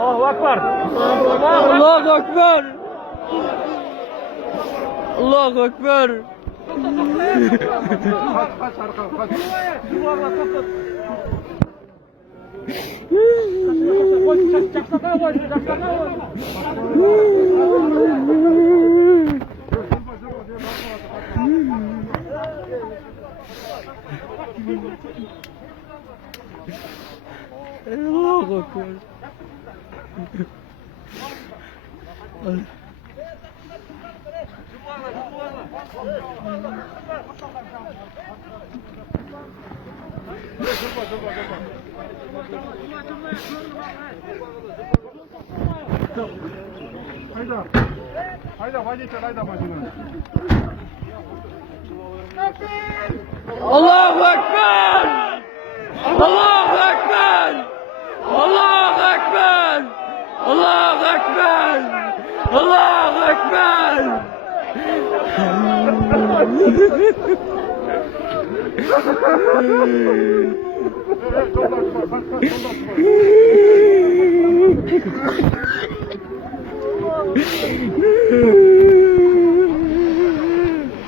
Allahu Ekber. Allahu Ekber. Allahu Ekber. Kaç arka kaç. Yuvarla kapat. Allahu Ekber. Hayda. Hayda vazgeçer hayda başına. Allahu Ekber. Allahu Ekber. Allahu Ekber. Allahu Ekber. Allahu Ekber.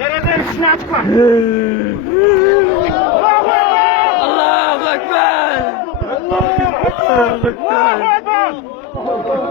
Nereden işini açma? Allahu Ekber. Allahu Ekber.